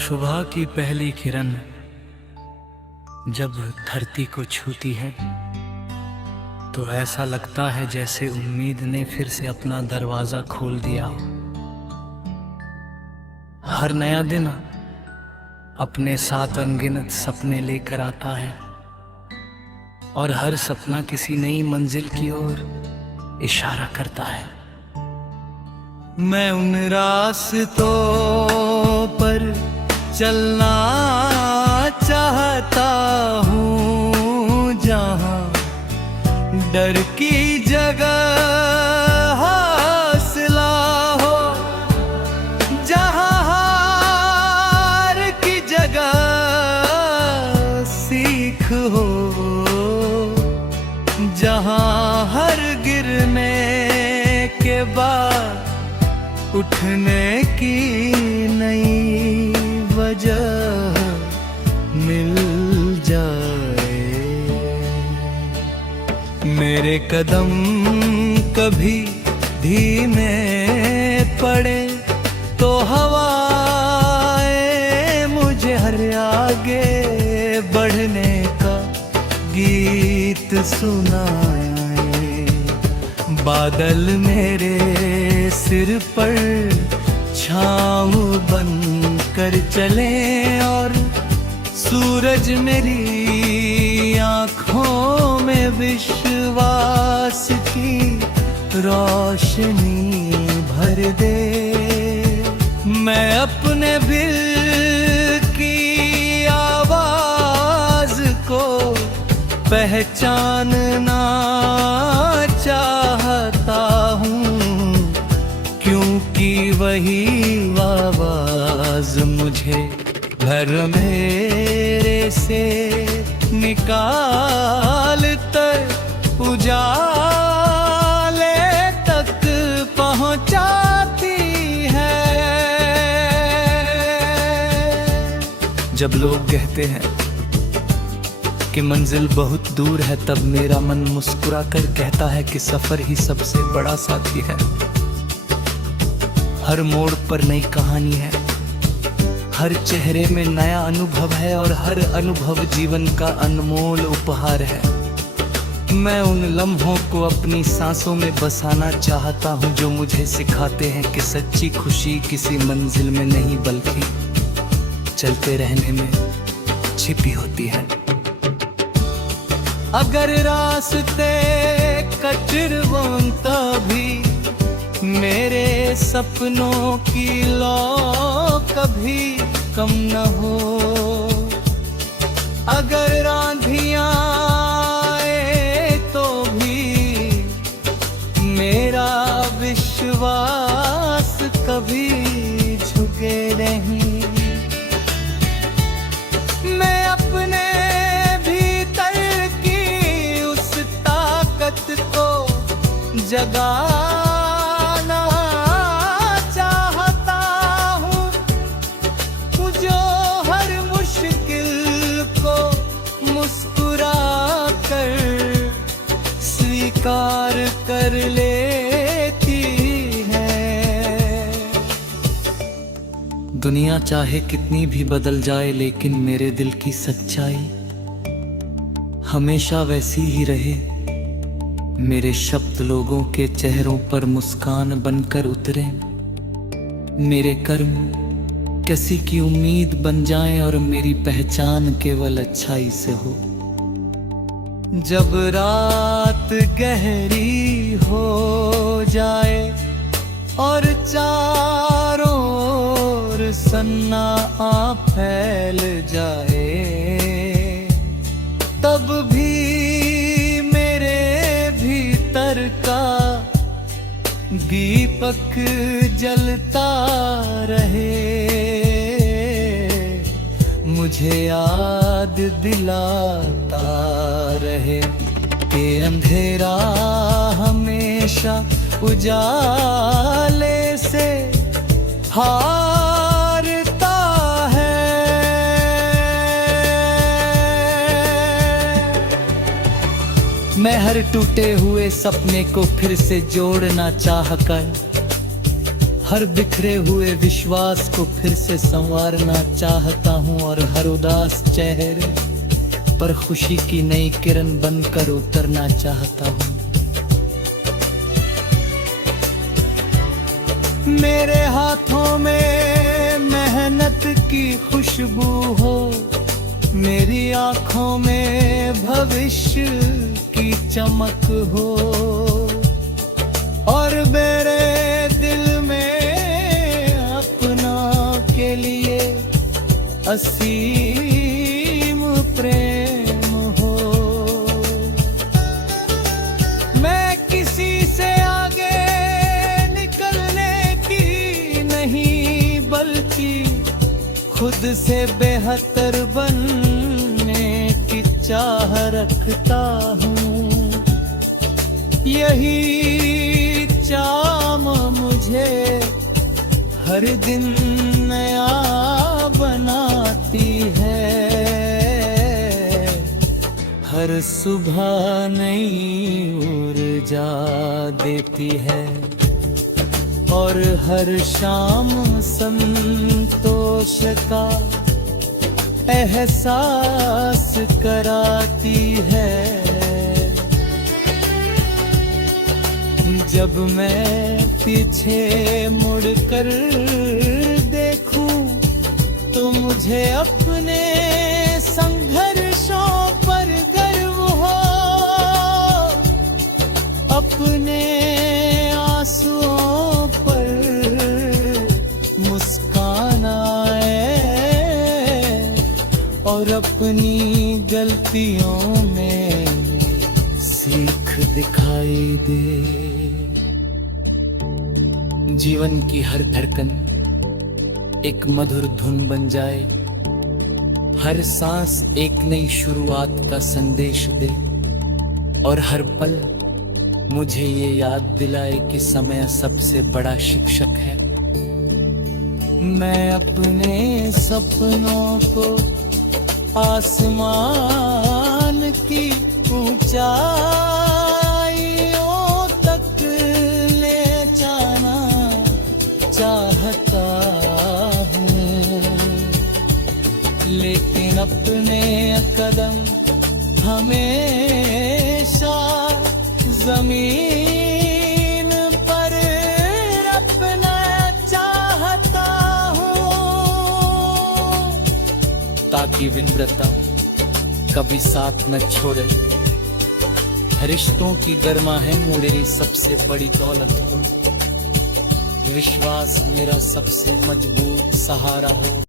सुबह की पहली किरण जब धरती को छूती है तो ऐसा लगता है जैसे उम्मीद ने फिर से अपना दरवाजा खोल दिया। हर नया दिन अपने साथ अनगिनत सपने लेकर आता है और हर सपना किसी नई मंजिल की ओर इशारा करता है। मैं उन रास्तों पर चलना चाहता हूँ जहाँ डर की जगह हौसला हो, जहाँ हार की जगह सीख हो, जहाँ हर गिरने के बाद उठने की नई वजह मिल जाए। मेरे कदम कभी धीमे पड़े तो हवाएं मुझे हर आगे बढ़ने का गीत सुनाए। बादल मेरे सिर पर छाँव बन कर चले और सूरज मेरी आँखों में विश्वास की रोशनी भर दे। मैं अपने दिल की आवाज को पहचानना चाहता हूँ, क्योंकि वही आवाज मुझे घर मेरे से निकाल कर उजाले तक पहुंचाती है। जब लोग कहते हैं कि मंजिल बहुत दूर है, तब मेरा मन मुस्कुरा कर कहता है कि सफर ही सबसे बड़ा साथी है। हर मोड़ पर नई कहानी है, हर चेहरे में नया अनुभव है और हर अनुभव जीवन का अनमोल उपहार है। मैं उन लम्हों को अपनी सांसों में बसाना चाहता हूँ जो मुझे सिखाते हैं कि सच्ची खुशी किसी मंजिल में नहीं बल्कि चलते रहने में छिपी होती है। अगर रास्ते कठिन हों तभी मेरे सपनों की लौ कभी कम न हो। अगर आंधियां आए तो भी मेरा विश्वास कभी झुके नहीं। मैं अपने भीतर की उस ताकत को जगाना चाहता हूँ, जो हर मुश्किल को मुस्कुरा कर स्वीकार कर लेती है। दुनिया चाहे कितनी भी बदल जाए, लेकिन मेरे दिल की सच्चाई हमेशा वैसी ही रहे। मेरे शब्द लोगों के चेहरों पर मुस्कान बनकर उतरे, मेरे कर्म किसी की उम्मीद बन जाएं और मेरी पहचान केवल अच्छाई से हो। जब रात गहरी हो जाए और चारों ओर सन्नाटा फैल जाए, तब भी भीतर का दीपक जलता रहे, मुझे याद दिलाता रहे कि अंधेरा हमेशा उजाले से हारता है। मैं हर टूटे हुए सपने को फिर से जोड़ना चाहकर हर बिखरे हुए विश्वास को फिर से संवारना चाहता हूँ और हर उदास चेहरे पर खुशी की नई किरण बनकर उतरना चाहता हूँ। मेरे हाथों में मेहनत की खुशबू हो, मेरी आंखों में भविष्य की चमक हो, और मेरे दिल में अपनों के लिए असीम प्रेम हो। मैं किसी से आगे निकलने की नहीं, बल्कि खुद से बेहतर बनने की चाह रखता हूँ। यही चाम मुझे हर दिन नया बनाती है, हर सुबह नई ऊर्जा देती है, और हर शाम संतोष का एहसास कराती है। जब मैं पीछे मुड़कर देखूं तो मुझे अपने संघर्षों पर गर्व हो, अपने आंसुओं पर मुस्कान आए, और अपनी गलतियों में सीख दिखाई दे। जीवन की हर धड़कन एक मधुर धुन बन जाए, हर सांस एक नई शुरुआत का संदेश दे, और हर पल मुझे ये याद दिलाए कि समय सबसे बड़ा शिक्षक है। मैं अपने सपनों को आसमान की ऊंचाइयों तक ले जाना चाहता हूँ, लेकिन अपने कदम हमेशा जमीन पर रखना चाहता हूँ, ताकि विनम्रता कभी साथ न छोड़े। रिश्तों की गर्माहट मेरी सबसे बड़ी दौलत हो, विश्वास मेरा सबसे मजबूत सहारा हो।